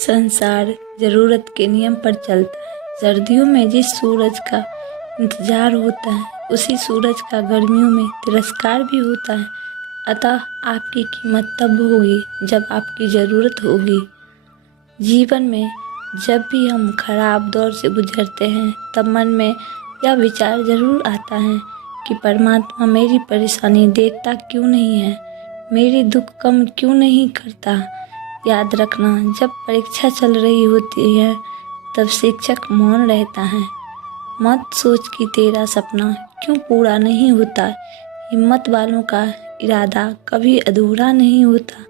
संसार जरूरत के नियम पर चलता है। सर्दियों में जिस सूरज का इंतजार होता है, उसी सूरज का गर्मियों में तिरस्कार भी होता है। अतः आपकी कीमत तब होगी जब आपकी ज़रूरत होगी। जीवन में जब भी हम खराब दौर से गुजरते हैं, तब मन में यह विचार जरूर आता है कि परमात्मा मेरी परेशानी देखता क्यों नहीं है, मेरी दुख कम क्यों नहीं करता। याद रखना, जब परीक्षा चल रही होती है तब शिक्षक मौन रहता है। मत सोच कि तेरा सपना क्यों पूरा नहीं होता। हिम्मत वालों का इरादा कभी अधूरा नहीं होता।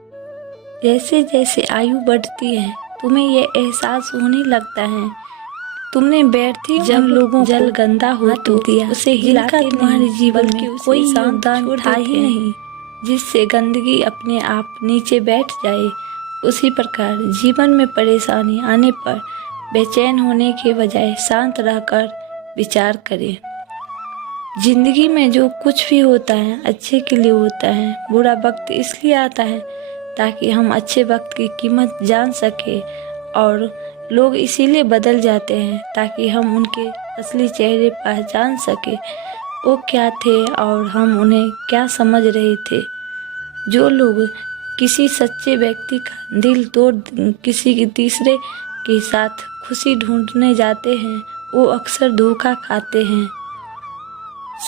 जैसे जैसे आयु बढ़ती है, तुम्हें ये एहसास होने लगता है तुमने व्यर्थी जब लोगों जल गंदा हो तो उसे हिलाकर तुम्हारे जीवन में कोई योगदान था ही नहीं जिससे गंदगी अपने आप नीचे बैठ जाए। उसी प्रकार जीवन में परेशानी आने पर बेचैन होने के बजाय शांत रहकर विचार करें। जिंदगी में जो कुछ भी होता है अच्छे के लिए होता है। बुरा वक्त इसलिए आता है ताकि हम अच्छे वक्त की कीमत जान सके, और लोग इसीलिए बदल जाते हैं ताकि हम उनके असली चेहरे पहचान सके। वो क्या थे और हम उन्हें क्या समझ रहे थे। जो लोग किसी सच्चे व्यक्ति का दिल तोड़ किसी तीसरे के साथ खुशी ढूंढने जाते हैं, वो अक्सर धोखा खाते हैं।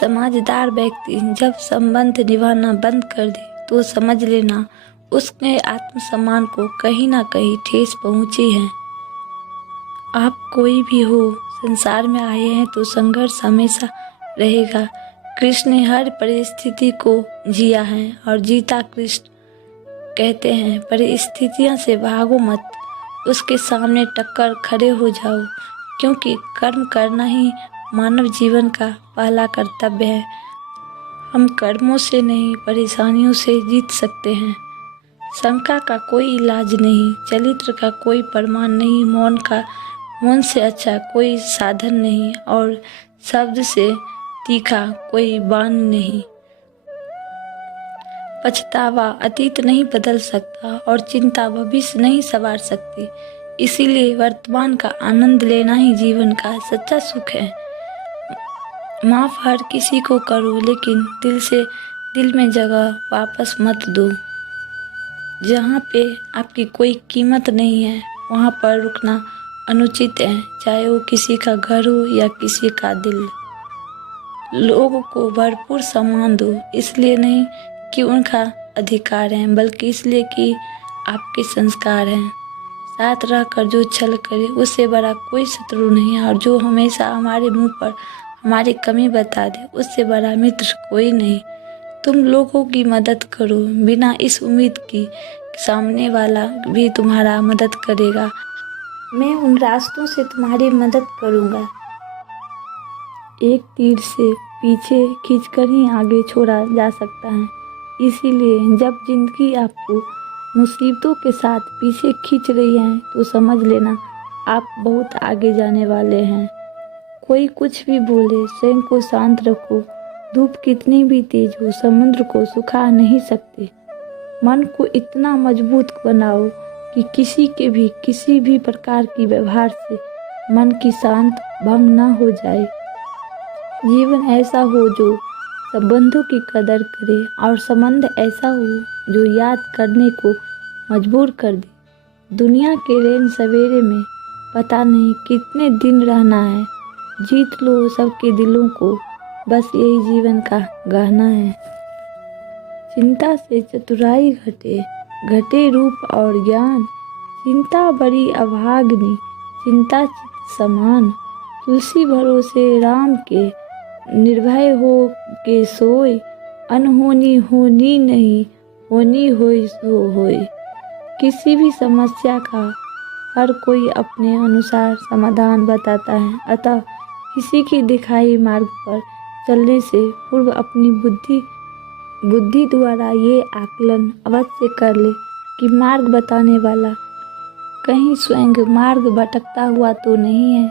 समझदार व्यक्ति जब संबंध निभाना बंद कर दे तो समझ लेना उसके आत्मसम्मान को कहीं ना कहीं ठेस पहुंची है। आप कोई भी हो, संसार में आए हैं तो संघर्ष हमेशा रहेगा। कृष्ण ने हर परिस्थिति को जिया है और जीता कृष्ण। कहते हैं परिस्थितियों से भागो मत, उसके सामने टक्कर खड़े हो जाओ, क्योंकि कर्म करना ही मानव जीवन का पहला कर्तव्य है। हम कर्मों से नहीं परेशानियों से जीत सकते हैं। शंका का कोई इलाज नहीं, चरित्र का कोई प्रमाण नहीं, मौन से अच्छा कोई साधन नहीं, और शब्द से तीखा कोई बाण नहीं। पछतावा अतीत नहीं बदल सकता और चिंता भविष्य नहीं संवार सकती। इसीलिए वर्तमान का आनंद लेना ही जीवन का सच्चा सुख है। माफ हर किसी को करो, लेकिन दिल में जगह वापस मत दो। जहाँ पे आपकी कोई कीमत नहीं है, वहाँ पर रुकना अनुचित है, चाहे वो किसी का घर हो या किसी का दिल। लोगों को भरपूर सम्मान दो, इसलिए नहीं कि उनका अधिकार है, बल्कि इसलिए कि आपके संस्कार हैं। साथ रहकर जो छल करे उससे बड़ा कोई शत्रु नहीं है, और जो हमेशा हमारे मुंह पर हमारी कमी बता दे उससे बड़ा मित्र कोई नहीं। तुम लोगों की मदद करो बिना इस उम्मीद की सामने वाला भी तुम्हारा मदद करेगा। मैं उन रास्तों से तुम्हारी मदद करूँगा। एक तीर से पीछे खींचकर ही आगे छोड़ा जा सकता है। इसीलिए जब जिंदगी आपको मुसीबतों के साथ पीछे खींच रही है तो समझ लेना आप बहुत आगे जाने वाले हैं। कोई कुछ भी बोले, स्वयं को शांत रखो। धूप कितनी भी तेज हो, समुद्र को सुखा नहीं सकते। मन को इतना मजबूत बनाओ कि किसी भी प्रकार की व्यवहार से मन की शांत भंग ना हो जाए। जीवन ऐसा हो जो संबंधों की कदर करे, और संबंध ऐसा हो जो याद करने को मजबूर कर दे। दुनिया के रैन सवेरे में पता नहीं कितने दिन रहना है। जीत लो सबके दिलों को, बस यही जीवन का गहना है। चिंता से चतुराई घटे रूप और ज्ञान। चिंता बड़ी अभागिनी, चिंता चित्त समान। तुलसी भरोसे राम के, निर्भय हो के सोए। अनहोनी होनी नहीं, होनी होई सो होए। किसी भी समस्या का हर कोई अपने अनुसार समाधान बताता है, अतः किसी की दिखाई मार्ग पर चलने से पूर्व अपनी बुद्धि द्वारा ये आकलन अवश्य कर ले कि मार्ग बताने वाला कहीं स्वयं मार्ग भटकता हुआ तो नहीं है।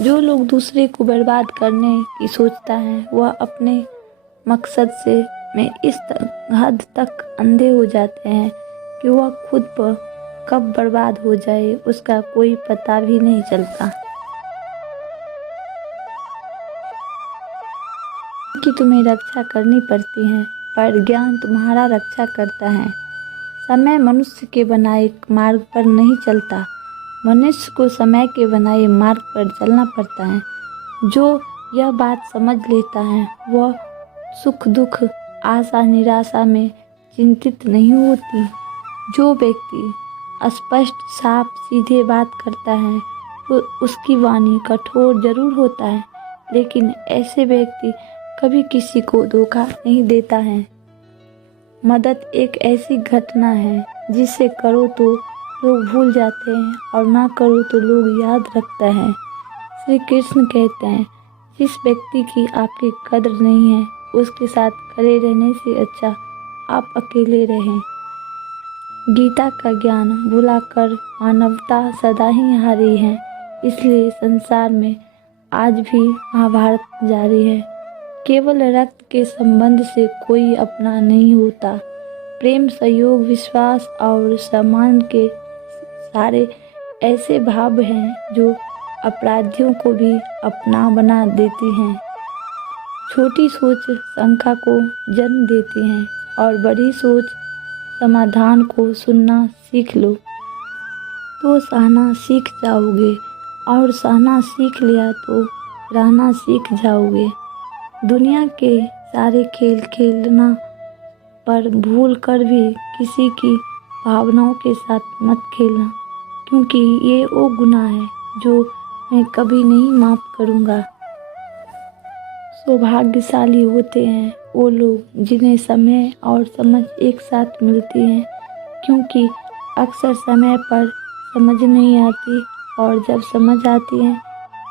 जो लोग दूसरे को बर्बाद करने की सोचता है, वह अपने मकसद में इस हद तक अंधे हो जाते हैं कि वह खुद पर कब बर्बाद हो जाए उसका कोई पता भी नहीं चलता। कि तुम्हें रक्षा करनी पड़ती है, पर ज्ञान तुम्हारा रक्षा करता है। समय मनुष्य के बनाए मार्ग पर नहीं चलता, मनुष्य को समय के बनाए मार्ग पर चलना पड़ता है। जो यह बात समझ लेता है वह सुख दुख आशा निराशा में चिंतित नहीं होती। जो व्यक्ति स्पष्ट साफ सीधे बात करता है उसकी वाणी कठोर जरूर होता है, लेकिन ऐसे व्यक्ति कभी किसी को धोखा नहीं देता है। मदद एक ऐसी घटना है जिसे करो तो लोग भूल जाते हैं और ना करो तो लोग याद रखते हैं। श्री कृष्ण कहते हैं, जिस व्यक्ति की आपकी कदर नहीं है उसके साथ खड़े रहने से अच्छा आप अकेले रहें। गीता का ज्ञान भुलाकर मानवता सदा ही हारी है, इसलिए संसार में आज भी महाभारत जारी है। केवल रक्त के संबंध से कोई अपना नहीं होता। प्रेम, सहयोग, विश्वास और सम्मान के सारे ऐसे भाव हैं जो अपराधियों को भी अपना बना देती हैं। छोटी सोच शंका को जन्म देती हैं और बड़ी सोच समाधान को सुनना सीख लो तो सहना सीख जाओगे, और सहना सीख लिया तो रहना सीख जाओगे। दुनिया के सारे खेल खेलना पर भूल कर भी किसी की भावनाओं के साथ मत खेलना, क्योंकि ये वो गुनाह है जो मैं कभी नहीं माफ़ करूँगा। सौभाग्यशाली होते हैं वो लोग जिन्हें समय और समझ एक साथ मिलती हैं, क्योंकि अक्सर समय पर समझ नहीं आती और जब समझ आती है